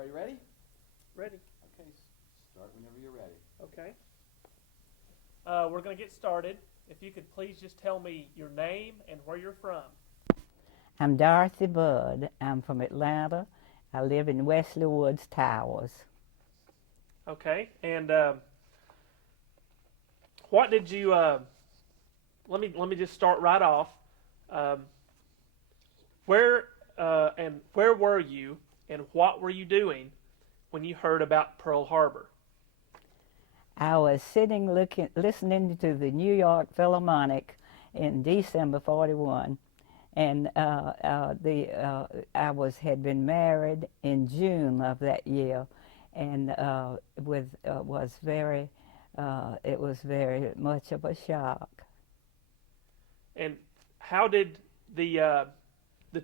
Everybody ready? Ready. Okay, start whenever you're ready. Okay. We're going to get started. If you could please just tell me your name and where you're from. I'm Dorothy Budd. I'm from Atlanta. I live in Wesley Woods Towers. Okay. And what did you? Let me just start right off. Where were you, and what were you doing when you heard about Pearl Harbor? I was sitting listening to the New York Philharmonic in December '41, and I had been married in June of that year, and it was very much of a shock. And how did the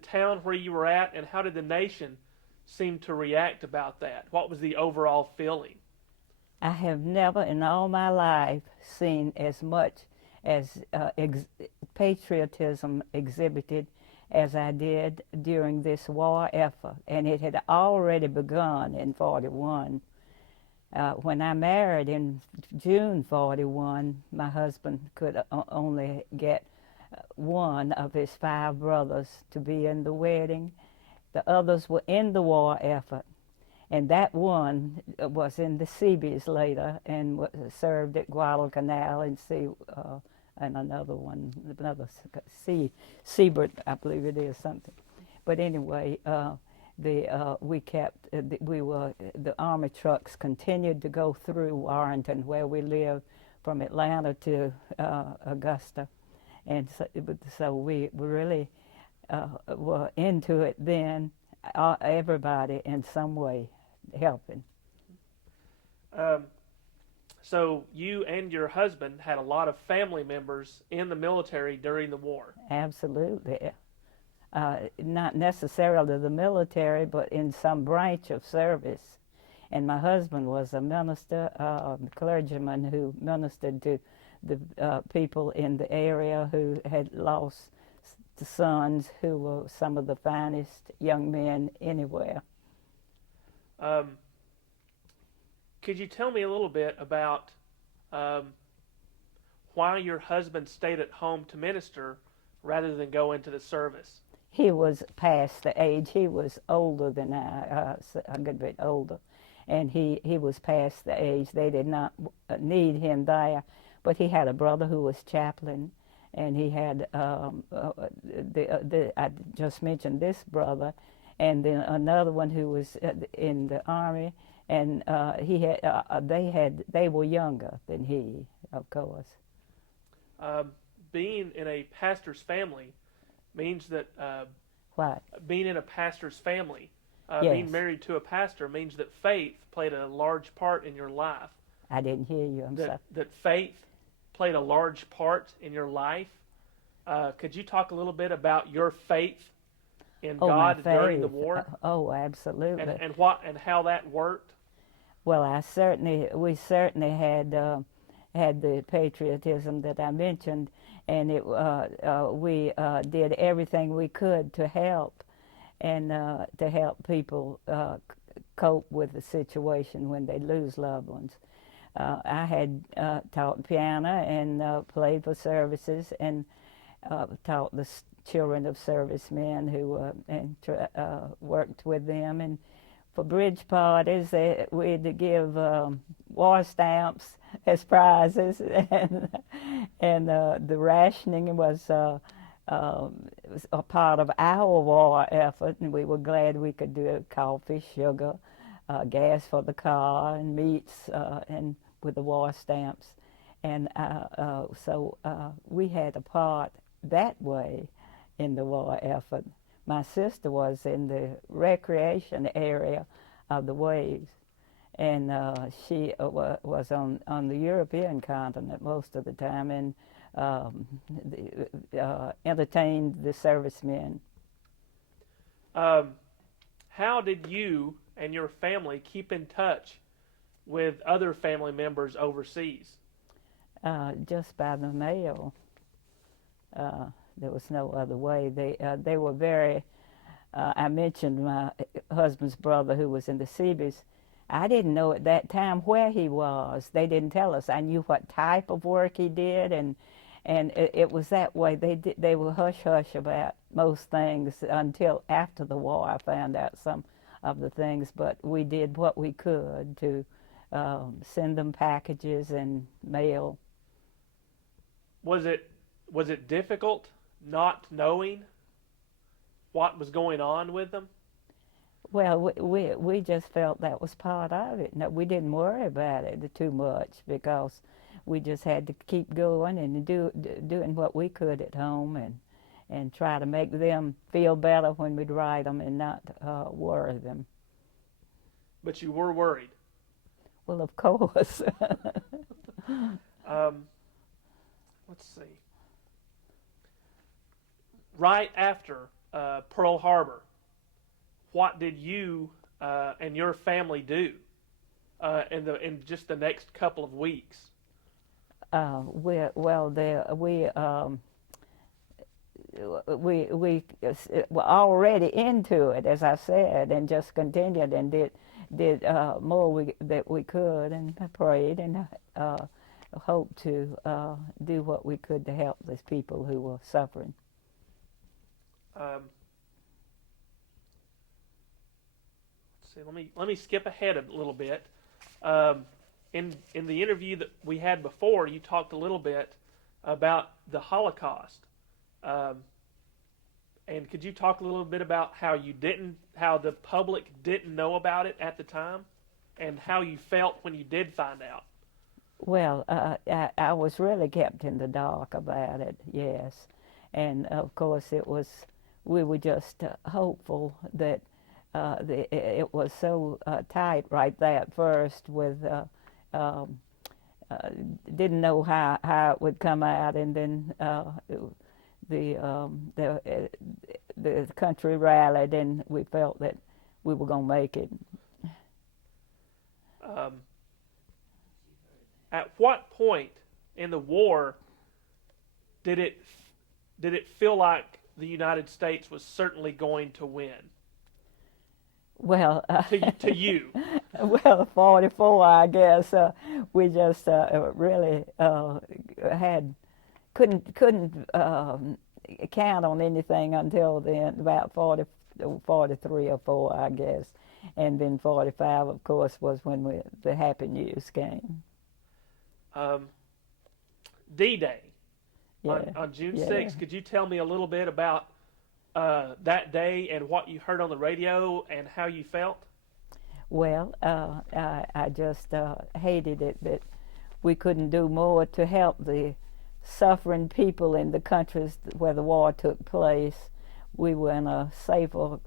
town where you were at, and how did the nation seem to react about that? What was the overall feeling? I have never in all my life seen as much as patriotism exhibited as I did during this war effort, and it had already begun in '41. When I married in June '41, my husband could only get one of his 5 brothers to be in the wedding. The others were in the war effort, and that one was in the Seabees later and served at Guadalcanal and another Seabird, I believe it is something. But anyway, the Army trucks continued to go through Warrenton, where we lived, from Atlanta to Augusta, and so we really were into it then. Everybody in some way helping. So you and your husband had a lot of family members in the military during the war. Absolutely. Not necessarily the military, but in some branch of service. And my husband was a minister, clergyman who ministered to the people in the area who had lost the sons, who were some of the finest young men anywhere. Could you tell me a little bit about why your husband stayed at home to minister rather than go into the service? He was past the age. He was older than I, a good bit older, and he was past the age. They did not need him there, but he had a brother who was chaplain, and he had I just mentioned this brother, and then another one who was in the Army, and they were younger than he, of course. Being in a pastor's family means that What? Being in a pastor's family, Yes. being married to a pastor, means that faith played a large part in your life. I didn't hear you. I'm sorry. That faith played a large part in your life. Could you talk a little bit about your faith in God during the war? Oh, absolutely. And how that worked? Well, we certainly had the patriotism that I mentioned, and we did everything we could to help, and to help people cope with the situation when they lose loved ones. I had taught piano and played for services, and taught the children of servicemen who worked with them. And for bridge parties, we had to give war stamps as prizes, and the rationing was a part of our war effort, and we were glad we could do coffee, sugar, gas for the car, and meats, and with the war stamps. And so we had a part that way in the war effort. My sister was in the recreation area of the waves, and she was on the European continent most of the time, and entertained the servicemen. How did you and your family keep in touch with other family members overseas? Just by the mail. There was no other way. They were very I mentioned my husband's brother who was in the Seabees. I didn't know at that time where he was. They didn't tell us. I knew what type of work he did, and it was that way. They were hush-hush about most things until after the war. I found out some of the things, but we did what we could to send them packages and mail. Was it difficult not knowing what was going on with them? Well, we just felt that was part of it. No, we didn't worry about it too much because we just had to keep going and doing what we could at home and try to make them feel better when we'd write them and not worry them. But you were worried. Well, of course. Let's see. Right after Pearl Harbor, what did you and your family do in just the next couple of weeks? We were already into it, as I said, and just continued and did more that we could, and prayed and hoped to do what we could to help these people who were suffering. Let's see. Let me skip ahead a little bit. In the interview that we had before, you talked a little bit about the Holocaust. And could you talk a little bit about how the public didn't know about it at the time, and how you felt when you did find out? Well, I was really kept in the dark about it, yes. And of course we were just hopeful that it was so tight right there at first with, didn't know how it would come out, and then the country rallied, and we felt that we were going to make it. At what point in the war did it feel like the United States was certainly going to win? Well, to you. Well, 44, I guess. We just really couldn't count on anything until then, about 43 or 4, I guess. And then 45, of course, was when the happy news came. D-Day, Yeah. on June Yeah. 6th. Could you tell me a little bit about that day and what you heard on the radio and how you felt? Well, I just hated it that we couldn't do more to help the suffering people in the countries where the war took place. We were in a safer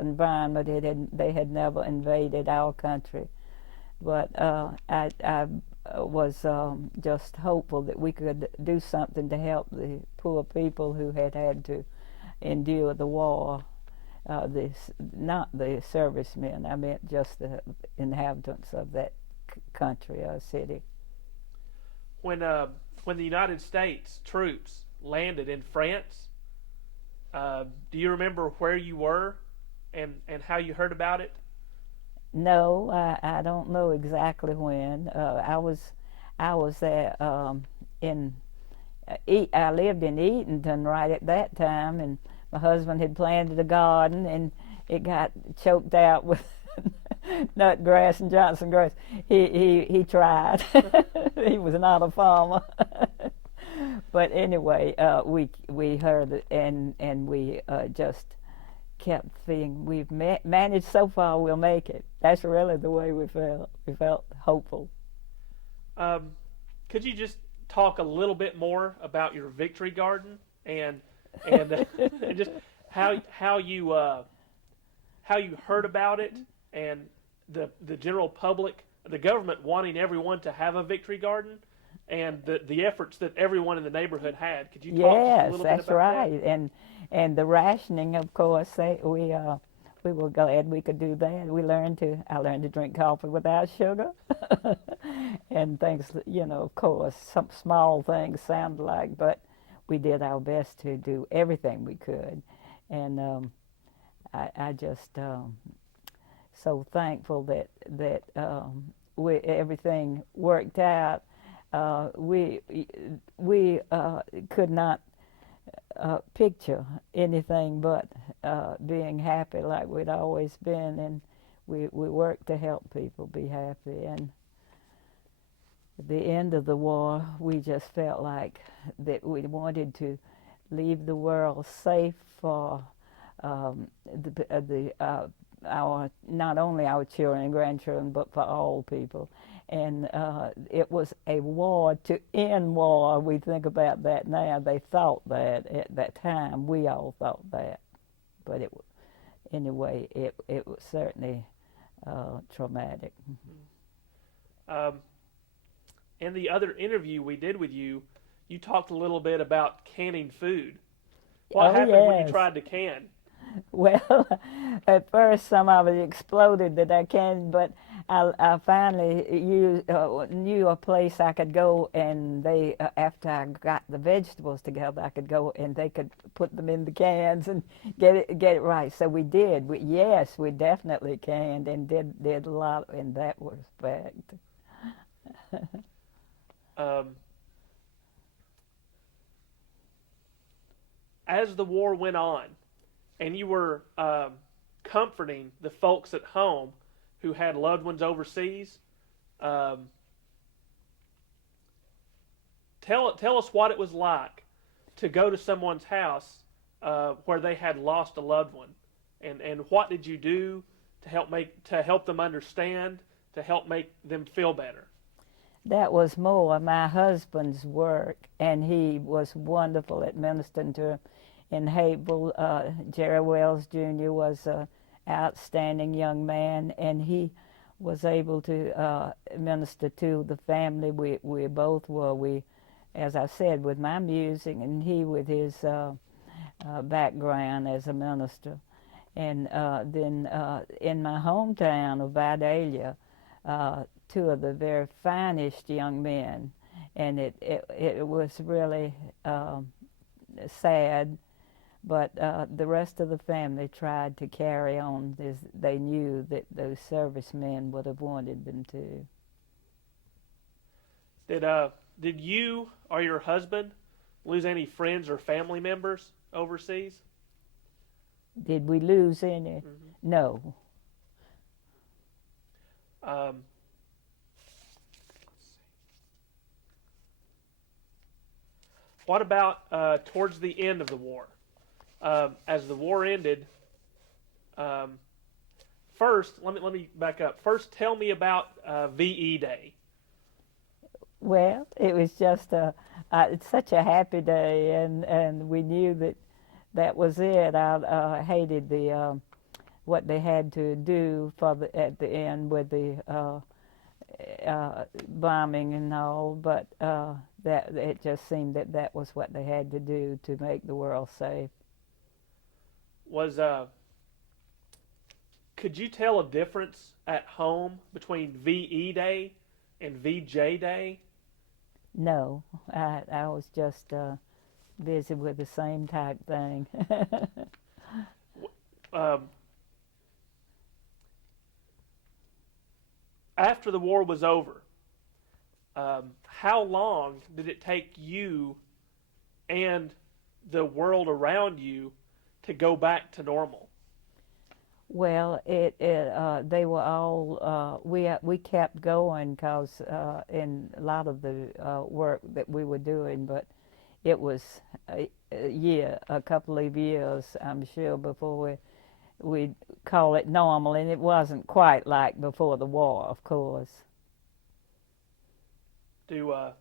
environment. They had never invaded our country. But I was just hopeful that we could do something to help the poor people who had to endure the war. Not the servicemen, I meant just the inhabitants of that country or city. When the United States troops landed in France, do you remember where you were and how you heard about it? No, I don't know exactly when. I was there I lived in Eatonton right at that time, and my husband had planted a garden, and it got choked out with nut grass and Johnson grass. He tried. He was not a farmer. But anyway, we heard it, and we just kept thinking, we've managed so far, we'll make it. That's really the way we felt. We felt hopeful. Could you just talk a little bit more about your victory garden and just how you heard about it, and the general public, the government wanting everyone to have a victory garden, and the efforts that everyone in the neighborhood had? Could you talk just a little bit about that? Yes, that's right. And the rationing, of course, we were glad we could do that. I learned to drink coffee without sugar, and things, of course, some small things sound like, but we did our best to do everything we could. And I just so thankful that everything worked out. We could not picture anything but being happy like we'd always been, and we worked to help people be happy. And at the end of the war, we just felt like that we wanted to leave the world safe for our not only our children and grandchildren, but for all people. And it was a war to end war. We think about that now. They thought that at that time. We all thought that, but anyway, it was certainly traumatic. In the other interview we did with you, you talked a little bit about canning food. What happened when you tried to can? Well, at first some of it exploded that I canned, but I finally knew a place I could go, and they after I got the vegetables together, I could go and they could put them in the cans and get it right. So we did. Yes, we definitely canned and did a lot in that respect. As the war went on, and you were comforting the folks at home who had loved ones overseas, tell us what it was like to go to someone's house where they had lost a loved one, and what did you do to help them understand, to help make them feel better? That was more my husband's work, and he was wonderful at ministering to him. In Hapeville, Jerry Wells Jr. was an outstanding young man, and he was able to minister to the family. We both were. As I said, with my music, and he with his background as a minister. And then in my hometown of Vidalia, two of the very finest young men, and it was really sad. But the rest of the family tried to carry on as they knew that those servicemen would have wanted them to. Did you or your husband lose any friends or family members overseas? Did we lose any? Mm-hmm. No. What about towards the end of the war? As the war ended, first, let me back up. First, tell me about VE Day. Well, it was just it's such a happy day, and we knew that was it. I hated the what they had to do at the end with the bombing and all, but that it just seemed that was what they had to do to make the world safe. Could you tell a difference at home between VE Day and VJ Day? No, I was just busy with the same type thing. After the war was over, how long did it take you and the world around you to go back to normal? Well, they were all we kept going because in a lot of the work that we were doing, but it was a couple of years, I'm sure, before we'd call it normal, and it wasn't quite like before the war, of course. Do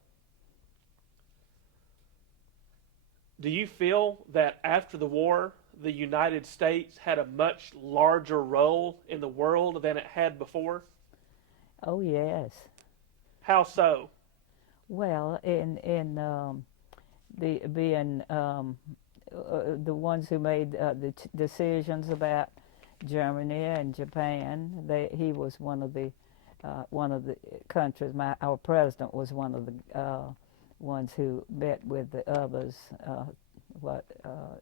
you feel that after the war, the United States had a much larger role in the world than it had before? Oh, yes. How so? Well, in being the ones who made the decisions about Germany and Japan, he was one of the countries. Our president was one of the ones who met with the others,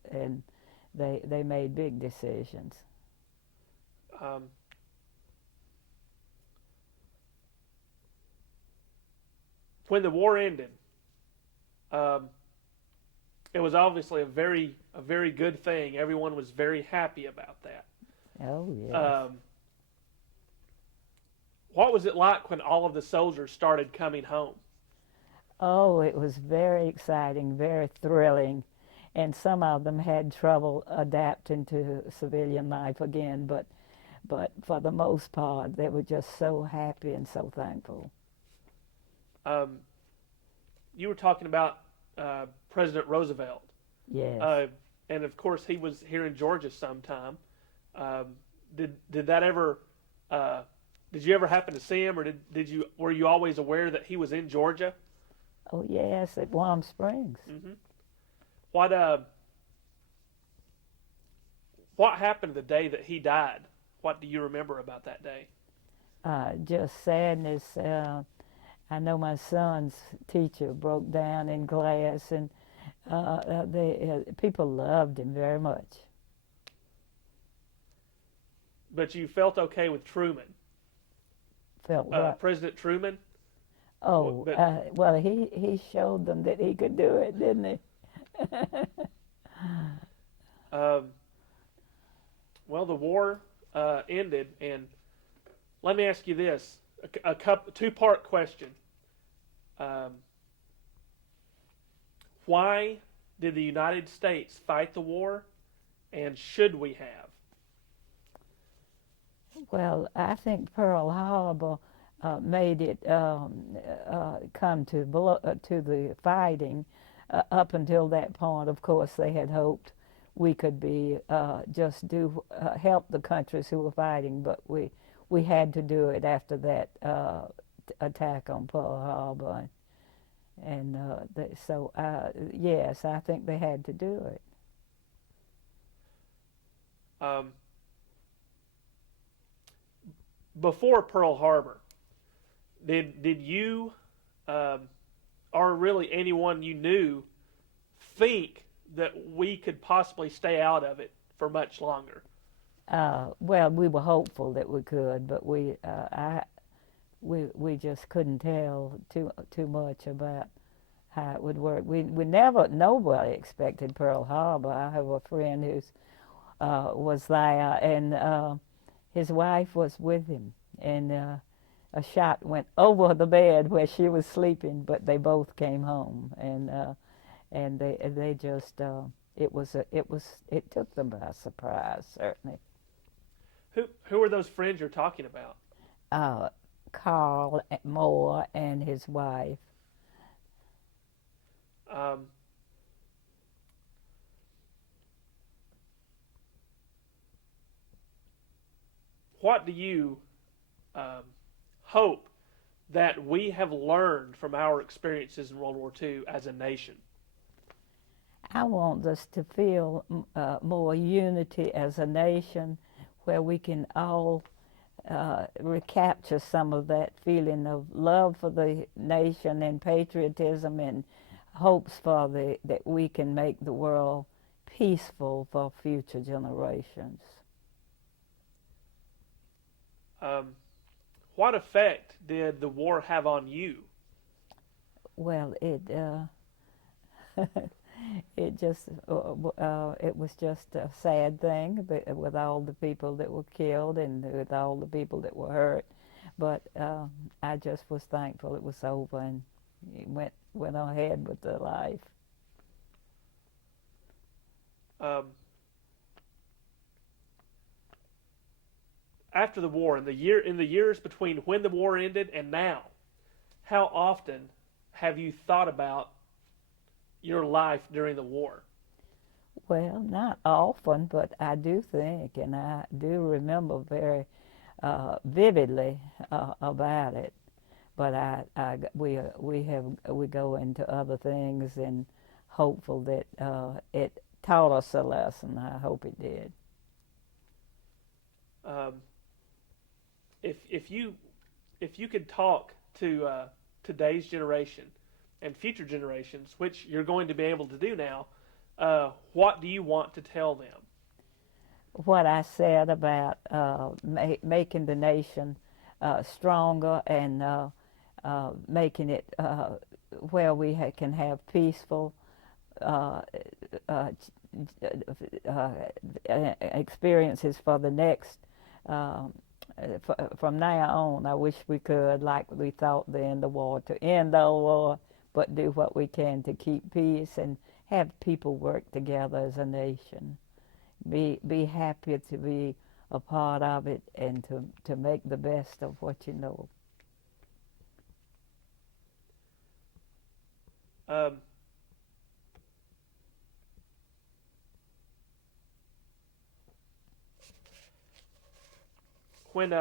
and they made big decisions. Um, when the war ended, um, it was obviously a very good thing. Everyone was very happy about that. Oh, yes. What was it like when all of the soldiers started coming home? Oh, it was very exciting, very thrilling. And some of them had trouble adapting to civilian life again, but for the most part, they were just so happy and so thankful. Um, you were talking about President Roosevelt, Yes. and of course he was here in Georgia sometime. Um, did that ever? Did you ever happen to see him, or did you were you always aware that he was in Georgia? Oh, yes, at Warm Springs. Mm-hmm. What what happened the day that he died? What do you remember about that day? Just sadness. I know my son's teacher broke down in class, and people loved him very much. But you felt okay with Truman, Felt what? President Truman. Oh, But well, he showed them that he could do it, didn't he? um, well, the war ended, and let me ask you this: two-part question. Um, why did the United States fight the war, and should we have? Well, I think Pearl Harbor made it come to to the fighting. Up until that point, of course, they had hoped we could be just do help the countries who were fighting, but we had to do it after that attack on Pearl Harbor, and so yes, I think they had to do it. Um, before Pearl Harbor, did you or really anyone you knew think that we could possibly stay out of it for much longer? Well, we were hopeful that we could, but we just couldn't tell too much about how it would work. Nobody expected Pearl Harbor. I have a friend who's was there, and his wife was with him, and a shot went over the bed where she was sleeping, but they both came home, and they just it took them by surprise, certainly. Who are those friends you're talking about? Carl Moore and his wife. Um, what do you hope that we have learned from our experiences in World War II as a nation? I want us to feel more unity as a nation, where we can all recapture some of that feeling of love for the nation and patriotism, and hopes for that we can make the world peaceful for future generations. What effect did the war have on you? Well, it just it was just a sad thing, but with all the people that were killed and with all the people that were hurt. But I just was thankful it was over and it went ahead with their life. After the war, in the years between when the war ended and now, how often have you thought about your life during the war? Well, not often, but I do think, and I do remember very vividly about it. But we go into other things and hopeful that it taught us a lesson. I hope it did. If you could talk to today's generation and future generations, which you're going to be able to do now, what do you want to tell them? what I said about making the nation stronger and making it where we can have peaceful uh, uh, experiences for the next. Um, from now on, I wish we could, like we thought to end the war, to end the war, but do what we can to keep peace and have people work together as a nation. Be happy to be a part of it and to make the best of what you know. Um, when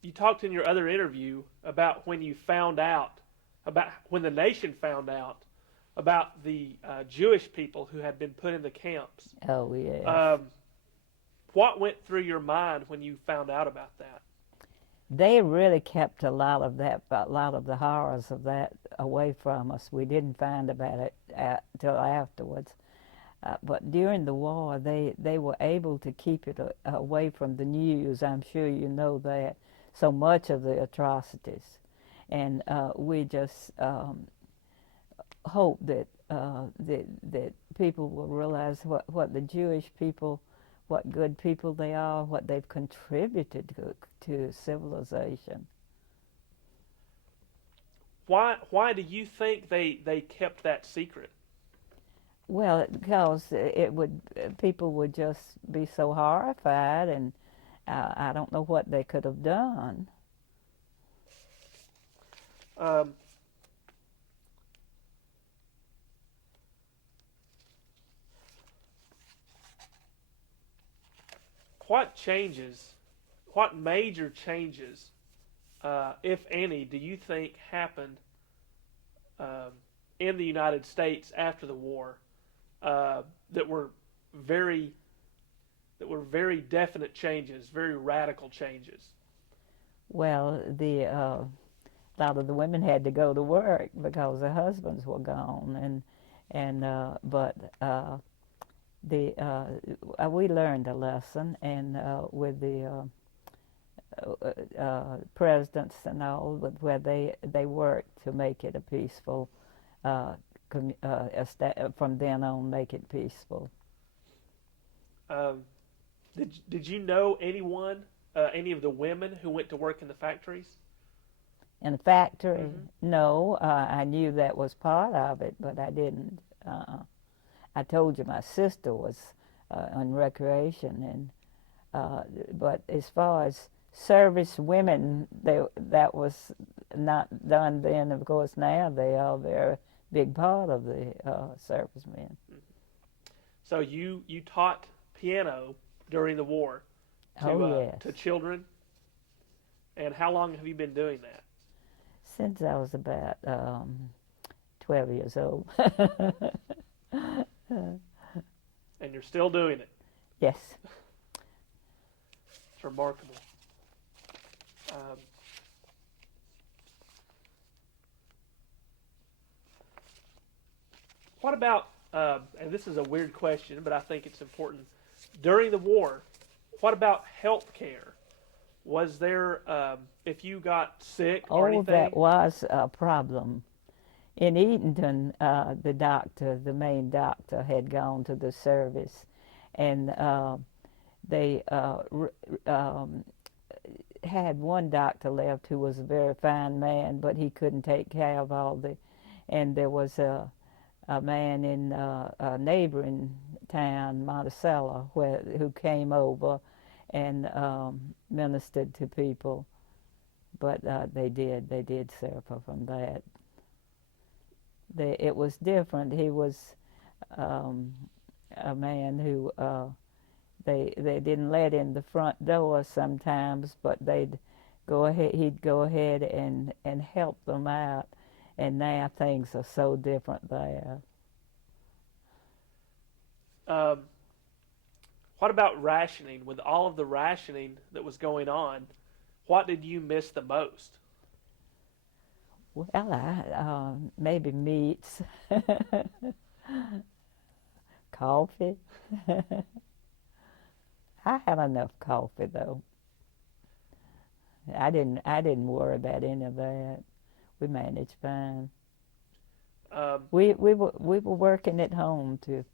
you talked in your other interview about when you found out about when the nation found out about the Jewish people who had been put in the camps. Oh, yes. What went through your mind when you found out about that? They really kept a lot of the horrors of that away from us. We didn't find about it till afterwards. But during the war, they were able to keep it away from the news. I'm sure you know that. So much of the atrocities. And we just hope that people will realize what the Jewish people, what good people they are, what they've contributed to civilization. Why do you think they kept that secret? Well, because people would just be so horrified, and I don't know what they could have done. What major changes, if any, do you think happened in the United States after the war that were very definite changes, very radical changes? Well, a lot of the women had to go to work because their husbands were gone, but we learned a lesson, and with the presidents and all, where they worked to make it a peaceful, from then on, make it peaceful. Did you know anyone, any of the women who went to work in the factories? In the factory? Mm-hmm. No, I knew that was part of it, but I didn't. I told you my sister was on recreation, but as far as service women, that was not done then. Of course, now they are a very big part of the servicemen. Mm-hmm. So you taught piano during the war Yes. to children, and how long have you been doing that? Since I was about 12 years old. And you're still doing it. Yes. It's remarkable. What about, and this is a weird question, but I think it's important. During the war, what about health care? Was there, if you got sick or anything? That was a problem. In Eatonton, the main doctor, had gone to the service, and they had one doctor left who was a very fine man, but he couldn't take care of and there was a man in a neighboring town, Monticello, who came over and ministered to people, but they did suffer from that. It was different. He was a man who they didn't let in the front door sometimes, but he'd go ahead and help them out. And now things are so different there. What about rationing? With all of the rationing that was going on, what did you miss the most? Well, maybe meats, coffee. I had enough coffee though. I didn't worry about any of that. We managed fine. We were working at home to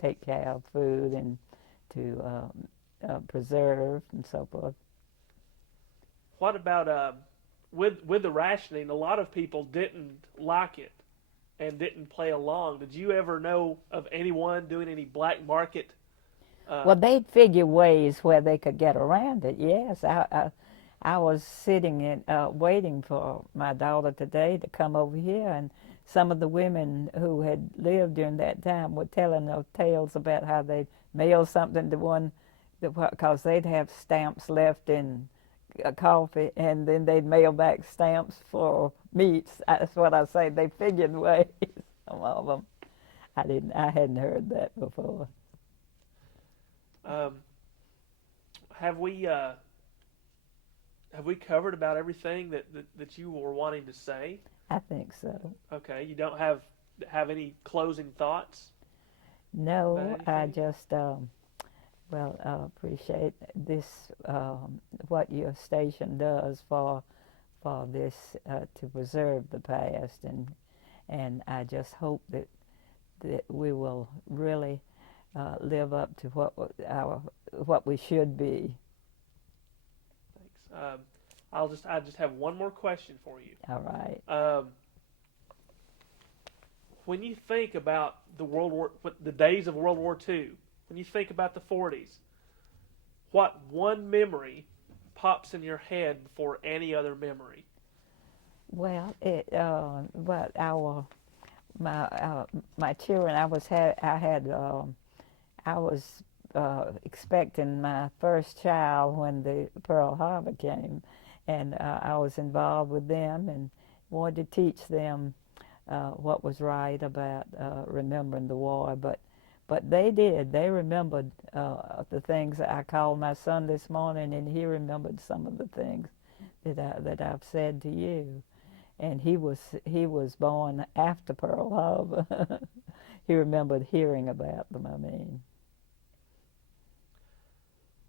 take care of food and to preserve and so forth. What about with the rationing? A lot of people didn't like it and didn't play along. Did you ever know of anyone doing any black market? Well, they'd figure ways where they could get around it. Yes, I was sitting and waiting for my daughter today to come over here, and some of the women who had lived during that time were telling those tales about how they'd mail something to one, because they'd have stamps left in coffee, and then they'd mail back stamps for meats. That's what I say. They figured ways. Some of them. I hadn't heard that before. Have we covered about everything that you were wanting to say? I think so. Okay, you don't have any closing thoughts? No, I just appreciate this what your station does for this to preserve the past, and I just hope that we will really live up to what we should be. Thanks. I just have one more question for you. All right. When you think about the days of World War II, when you think about the 40s, what one memory pops in your head before any other memory? Well, my children. I was expecting my first child when the Pearl Harbor came, and I was involved with them and wanted to teach them what was right about remembering the war. But they did. They remembered the things that I called my son this morning, and he remembered some of the things that I've said to you. And he was born after Pearl Harbor. He remembered hearing about them. I mean.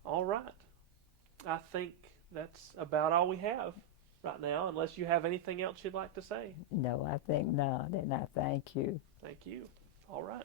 All right. I think that's about all we have right now, unless you have anything else you'd like to say. No, I think not, and I thank you. Thank you. All right.